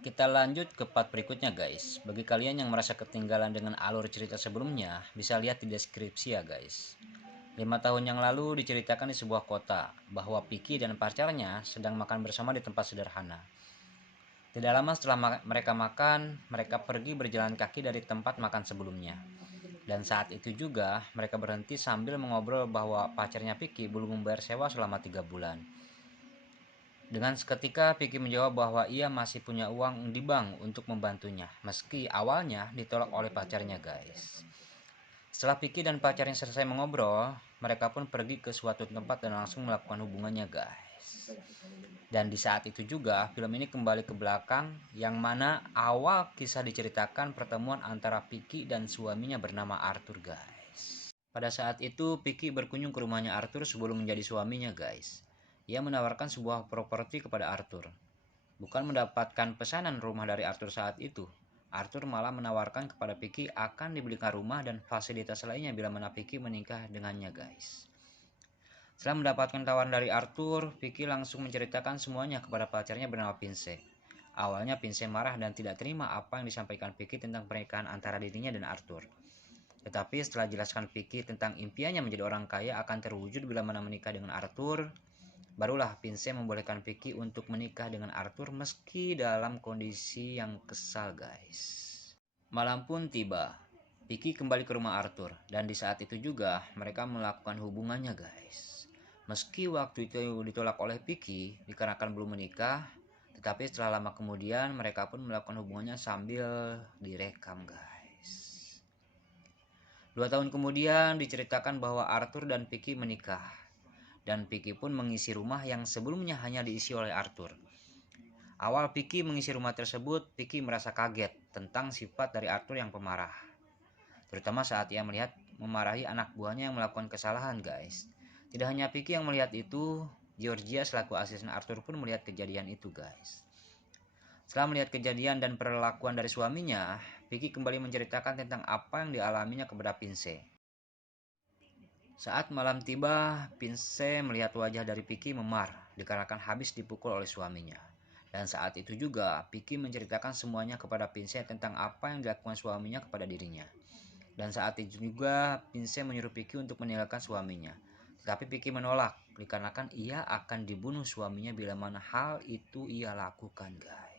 Kita lanjut ke part berikutnya guys. Bagi kalian yang merasa ketinggalan dengan alur cerita sebelumnya, bisa lihat di deskripsi ya guys. 5 tahun yang lalu diceritakan di sebuah kota bahwa Piki dan pacarnya sedang makan bersama di tempat sederhana. Tidak lama setelah mereka makan, mereka pergi berjalan kaki dari tempat makan sebelumnya. Dan saat itu juga mereka berhenti sambil mengobrol bahwa pacarnya Piki belum membayar sewa selama 3 bulan. Dengan seketika Piki menjawab bahwa ia masih punya uang di bank untuk membantunya, meski awalnya ditolak oleh pacarnya guys. Setelah Piki dan pacarnya selesai mengobrol, mereka pun pergi ke suatu tempat dan langsung melakukan hubungannya guys. Dan di saat itu juga film ini kembali ke belakang, yang mana awal kisah diceritakan pertemuan antara Piki dan suaminya bernama Arthur guys. Pada saat itu Piki berkunjung ke rumahnya Arthur sebelum menjadi suaminya guys. Ia menawarkan sebuah properti kepada Arthur. Bukan mendapatkan pesanan rumah dari Arthur saat itu, Arthur malah menawarkan kepada Piki akan dibelikan rumah dan fasilitas lainnya bila mana Piki menikah dengannya guys. Setelah mendapatkan tawaran dari Arthur, Piki langsung menceritakan semuanya kepada pacarnya bernama Pince. Awalnya Pince marah dan tidak terima apa yang disampaikan Piki tentang pernikahan antara dirinya dan Arthur. Tetapi setelah jelaskan Piki tentang impiannya menjadi orang kaya akan terwujud bila mana menikah dengan Arthur, barulah Pince membolehkan Piki untuk menikah dengan Arthur meski dalam kondisi yang kesal guys. Malam pun tiba. Piki kembali ke rumah Arthur dan di saat itu juga mereka melakukan hubungannya guys. Meski waktu itu ditolak oleh Piki dikarenakan belum menikah, tetapi setelah lama kemudian mereka pun melakukan hubungannya sambil direkam guys. 2 tahun kemudian diceritakan bahwa Arthur dan Piki menikah. Dan Piki pun mengisi rumah yang sebelumnya hanya diisi oleh Arthur. Awal Piki mengisi rumah tersebut, Piki merasa kaget tentang sifat dari Arthur yang pemarah. Terutama saat ia melihat memarahi anak buahnya yang melakukan kesalahan guys. Tidak hanya Piki yang melihat itu, Georgia selaku asisten Arthur pun melihat kejadian itu guys. Setelah melihat kejadian dan perlakuan dari suaminya, Piki kembali menceritakan tentang apa yang dialaminya kepada Pince. Saat malam tiba, Pince melihat wajah dari Piki memar dikarenakan habis dipukul oleh suaminya. Dan saat itu juga Piki menceritakan semuanya kepada Pince tentang apa yang dilakukan suaminya kepada dirinya. Dan saat itu juga Pince menyuruh Piki untuk meninggalkan suaminya. Tetapi Piki menolak dikarenakan ia akan dibunuh suaminya bila mana hal itu ia lakukan guys.